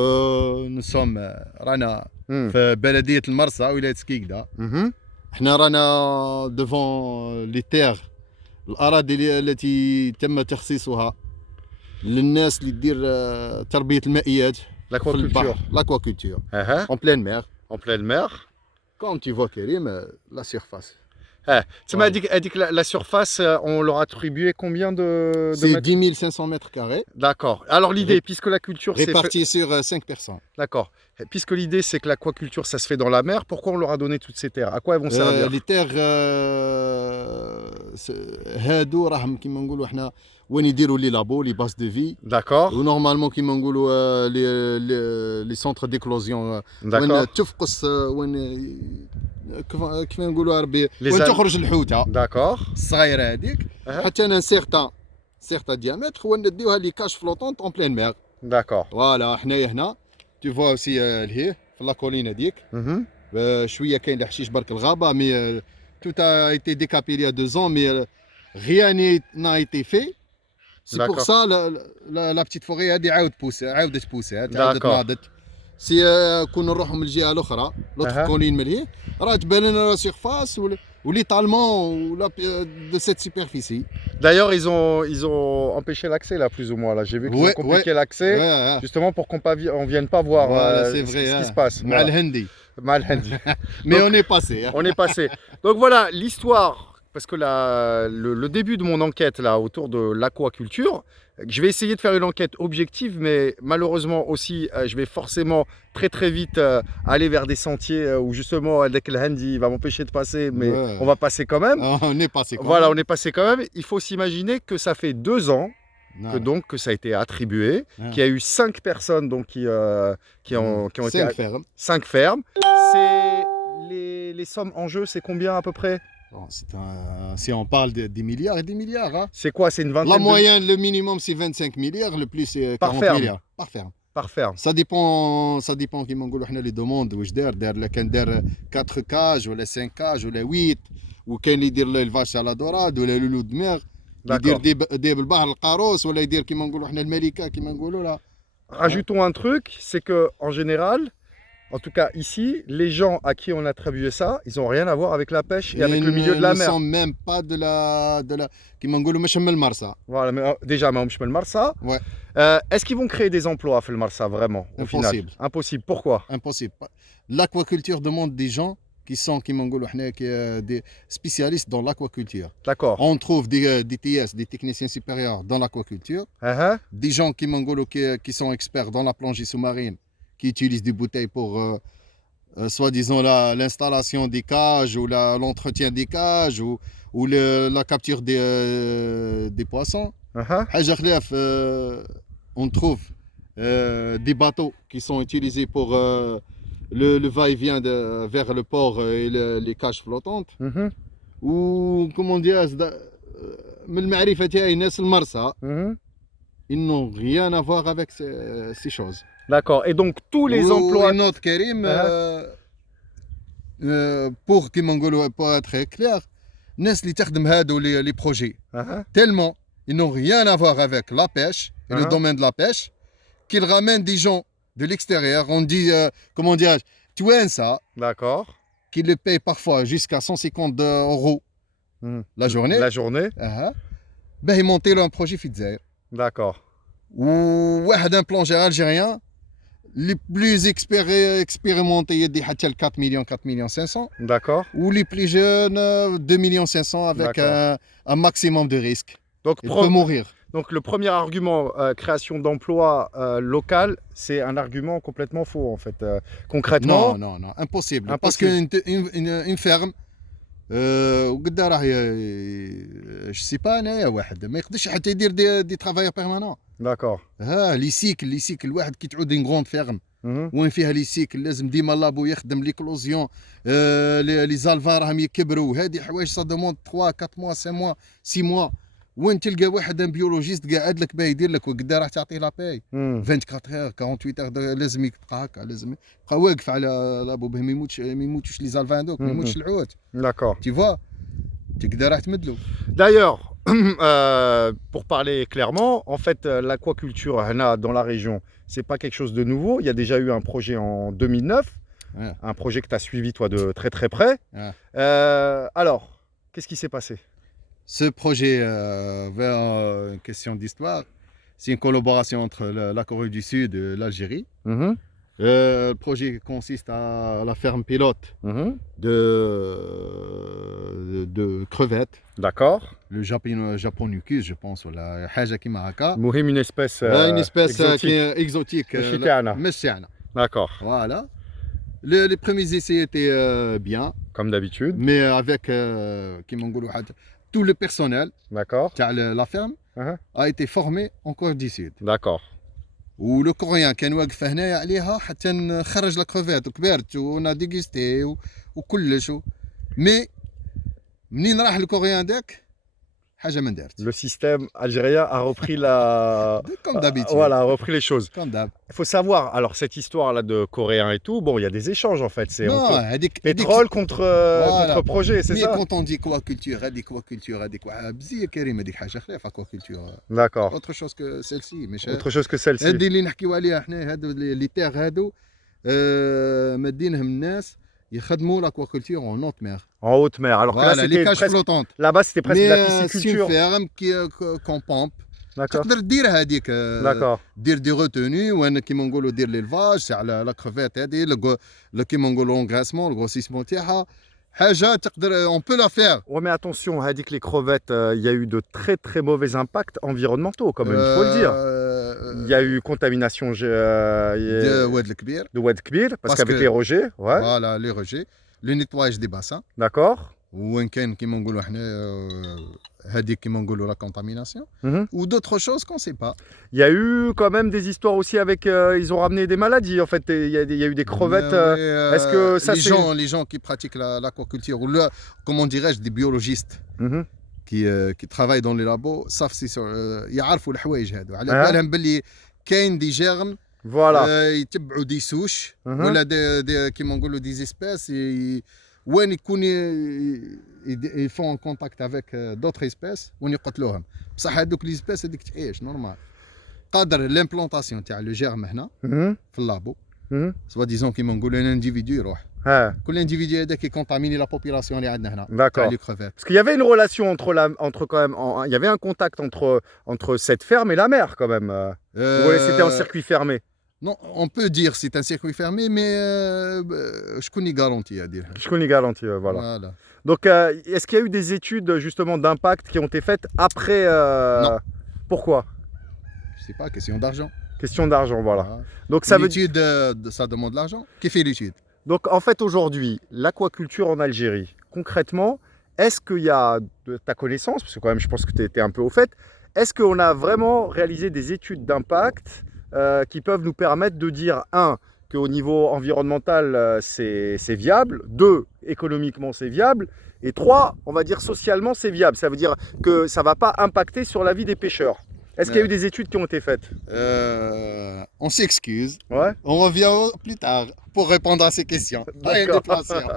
nous sommes رانا Hmm. في بلدية المرسى ولاية سكيكدا. Mhm. احنا رانا devant les terres الأراضي التي تم تخصيصها للناس اللي تدير تربية المائيات في البحر L'aquaculture. l'aquaculture Uh-huh. en pleine mer. En pleine mer. Comme tu vois Kérim, la surface. Tu m'as dit, elle dit que la surface, on leur a attribué combien de C'est mètres? 10 500 mètres carrés D'accord. Alors l'idée, puisque la culture c'est répartis sur 5 personnes. D'accord. Puisque l'idée c'est que l'aquaculture ça se fait dans la mer, pourquoi on leur a donné toutes ces terres? À quoi elles vont servir? Les terres هادو راهم كيما نقولوا احنا وين يديروا لي لابو لي باس دو في. D'accord. ونورمالمون كيما نقولوا لي سونتر ديكلوزيون وين D'accord. تفقس وين كيف نقولوا ربي Les وين al- تخرج الحوته D'accord. الصغيره هذيك Uh-huh. حتى انا سيغتا ديامتر وين نديوها لي كاش فلوطونت اون بلين مير. D'accord. فوالا حنايا هنا تو فوا اوسي لهيه في لاكولين هذيك Mhm. شويه كاين الحشيش برك الغابه مي tout a été décapé il y a 2 ans mais rien n'a été fait. C'est pour D'accord. ça la petite forêt هذه عاودت بوسات عاودت D'accord. ناضت. سي كون نروحوا من الجهه الاخرى لوتر أها. كولين من هي راه تبان لنا لا سيرفاس وليطالمون ولا de cette superficie. D'ailleurs, ils ont empêché l'accès là, plus ou moins. Là, j'ai vu qu'ils Ouais, ont compliqué l'accès, Ouais, justement pour on vienne pas voir voilà, c'est ce vrai. qui se passe. مع الهندي. Mal hindi. Mais Donc, on est passé. On est passé. Donc voilà, l'histoire, parce que le début de mon enquête là autour de l'aquaculture, je vais essayer de faire une enquête objective, mais malheureusement aussi, je vais forcément très vite aller vers des sentiers où justement dès que le hindi va m'empêcher de passer, mais Ouais. on va passer quand même. On est passé. Voilà, on est passé quand même. Il faut s'imaginer que ça fait 2 ans que ça a été attribué, Ouais. qu'il y a eu 5 personnes donc, qui ont été 5 fermes. 5 fermes. C'est les sommes en jeu, c'est combien à peu près? Bon, si on parle des milliards et des milliards. Hein. C'est quoi? C'est une vingtaine La moyenne, le minimum, c'est 25 milliards. Le plus, c'est 40 Par ferme. milliards. Par ferme. par ferme. Ça dépend كيما نقولوا حنا لي دوموند واش دار كان دار 4 كاج ولا 5 كاج ولا 8 وكاين اللي يدير الفاش على دوراد ولا لولو دماغ يدير دي بالبحر القاروس ولا يدير كيما نقولوا حنا الملكه كيما نقولوا لا. Rajoutons un truc, c'est que en général, en tout cas ici, les gens à qui on a attribué ça, ils n'ont rien à voir avec la pêche et avec le milieu de la Ils ne mer. sont même pas de la كيما نقولوا مش من المرسى. Voilà, mais déjà, mais on le Marsa. Ouais. Est-ce qu'ils vont créer des emplois à le Marsa vraiment au Impossible. final? Impossible. Pourquoi? Impossible. L'aquaculture demande des gens qui sont كيما نقولوا حنا des spécialistes dans l'aquaculture. D'accord. On trouve des TS, des techniciens supérieurs dans l'aquaculture, Uh-huh. des gens qui sont experts dans la plongée sous-marine, qui utilisent des bouteilles pour soi-disant l'installation des cages ou l'entretien des cages ou la capture des poissons. Uh-huh. حاجة خلاف, on trouve des bateaux qui sont utilisés pour le va-et-vient vers le port et les cages flottantes. Mhm. Ou comment dire, من المعرفة تاعي ناس المرسى Mhm. ils n'ont rien à voir avec ces choses. D'accord. Et donc tous les emplois. notre Karim, pour كيما نقولوا pour être clair, الناس اللي تخدم هادو les projets Uh-huh. tellement ils n'ont rien à voir avec la pêche et le domaine de la pêche qu'ils ramènent des gens de l'extérieur. On dit comment dire, ça D'accord. qui le payent parfois jusqu'à 150 € Mhm. la journée. La journée. Ben ils montent un projet في الجزائر. D'accord. وواحد un plongeur algérien les plus expérimentés يدي حتى 4 millions 4 millions 500 D'accord. ou les plus jeunes 2 millions 500 avec un maximum de risque. Donc, Il peut mourir. Donc le premier argument, création d'emplois local, c'est un argument complètement faux en fait. Concrètement. Non, impossible. Impossible. Parce qu'une ferme وقدها راهي je sais pas انايا واحد ما يقدرش حتى يدير دي travailleurs permanents. D'accord. لي سيكل الواحد كي تعود اون غروند فيرم Mhm. وين فيها لي سيكل لازم ديما لابو يخدم ليكلوزيون لي زالفان راهم يكبروا هذه حوايج سا دوموند 3 4 موا 5 موا 6 موا وين تلقى واحد بيولوجيست قاعد لك باه يدير لك وقدا راح تعطيه لاباي Mhm. 24 اور 48 اور لازم يبقى هكا لازم يبقى واقف على لابو باه ما يموتوش لي زالفان دوك ما يموتش العود D'accord. تي فوا تقدر راح تمدلو. D'ailleurs, pour parler clairement, en fait, l'aquaculture dans la région, c'est pas quelque chose de nouveau. Il y a déjà eu un projet en 2009, Ouais. un projet que tu as suivi toi de très très près. Ouais. Alors, qu'est-ce qui s'est passé? Ce projet, vers une question d'histoire, c'est une collaboration entre la Corée du Sud et l'Algérie. Mhm, Le projet consiste à la ferme pilote mhm. de crevettes. D'accord. Le Japonicus, je pense, ولا حاجة كيما هكا. Mouhim, une espèce Une espèce qui exotique. est exotique. ماشي تاعنا. مش تاعنا. D'accord. Voilà. Les premiers essais étaient bien, Comme d'habitude. mais avec كيما نقولوا tout le personnel D'accord. تاع la ferme Uh-huh. a été formé en Corée du Sud. D'accord. ولو كوريان كان واقف هنايا عليها حتى نخرج لاكروفيت وكبرت ونا ديغيستي وكلش مي منين راح الكوريان داك حاجه ما دارت Le système algérien a repris la... كوم دابيتي Voilà, a repris les choses. كوم داب Il faut savoir, alors cette histoire-là de Coréens et tout, bon, il y a des échanges en fait. C'est نو هذيك pétrole contre, Voilà. contre projet, c'est مي ça? كونت اون دي كواكولتور هذيك كواكولتور هذيك بزية كريم هذيك حاجه خليفه كواكولتور D'accord. اوتر شوز كو سيلسي مش Autre chose que celle-ci. هذه اللي نحكيو عليها حنا هادو لي تيغ هادو مادينهم الناس يخدموا لاكواكولتور اون اوت مير En haute mer. Alors que là, فوالا لي c'était كاش presque... فلوتونت Là-bas, c'était presque de la مي سي pisciculture. فيرم كي كون بومب D'accord. تقدر دير هذيك D'accord. دير دي روتوني وانا كيما نقولوا دير ليلفاج تاع لا كروفيت هذه كيما نقولوا لونغراسمون الغروسيسمون تاعها حاجه تقدر اون بو لا فير Ouais, mais attention, on a dit que les crevettes, il y a eu de très très mauvais impacts environnementaux, quand même, il faut le dire. Il y a eu contamination de واد الكبير de Oued Kbir, parce Parce qu'avec que- les rejets, ouais, فوالا لي روجي لو نيتواج دي باسان d'accord. وين كان كيما نقولوا حنا هذيك كيما نقولوا لا كونتاميناسيون Mhm. ou d'autres choses qu'on sait pas. Il y a eu quand même des histoires aussi avec, ils ont ramené des maladies, en fait, il y a eu des crevettes. est-ce que ça, les c'est- les gens qui pratiquent l'aquaculture ou comment dirais-je des biologistes Mhm. qui travaillent dans les labos savent يعرفوا الحوايج هادو على أه. بالهم باللي كاين دي جيرم Voilà. يتبعوا دي سوش Mhm. ولا دي كيما نقولوا دي اسبيس وين يكون يفون ان كونتاكت افيك دوطخ اسبيس وين يقتلوهم بصح هذوك لي اسبيس هذيك تعيش نورمال قادر لامبلونطاسيون تاع لو جيرم هنا Mhm. في اللابو Mhm. سوا ديزون كيما نقولوا ان انديفيدو يروح Ah, كل انديفيدو هذاك يكونتاميني لا بوبيلاسيون اللي عندنا هنا d'accord. تاع لي كروفيت Parce qu'il y avait une relation entre quand même, il y avait un contact entre cette ferme et la mer quand même. Ouais, c'était en circuit fermé. Non, on peut dire c'est un circuit fermé, mais je connais garantie à dire. Je connais garantie, voilà. Voilà. Donc, est-ce qu'il y a eu des études justement d'impact qui ont été faites après Non. Pourquoi? Je sais pas, question d'argent. Question d'argent, voilà. Donc ça veut dire. L'étude, ça demande de l'argent. Qui fait l'étude? Donc en fait aujourd'hui, l'aquaculture en Algérie, concrètement, est-ce qu'il y a de ta connaissance, parce que quand même je pense que tu étais un peu au fait, est-ce qu'on a vraiment réalisé des études d'impact qui peuvent nous permettre de dire, un, qu'au niveau environnemental c'est viable, deux, économiquement c'est viable, et trois, on va dire socialement c'est viable, ça veut dire que ça ne va pas impacter sur la vie des pêcheurs. Est-ce qu'il y a eu des études qui ont été faites? On s'excuse. Ouais. On revient plus tard pour répondre à ces questions. Allez, D'accord. déplacement.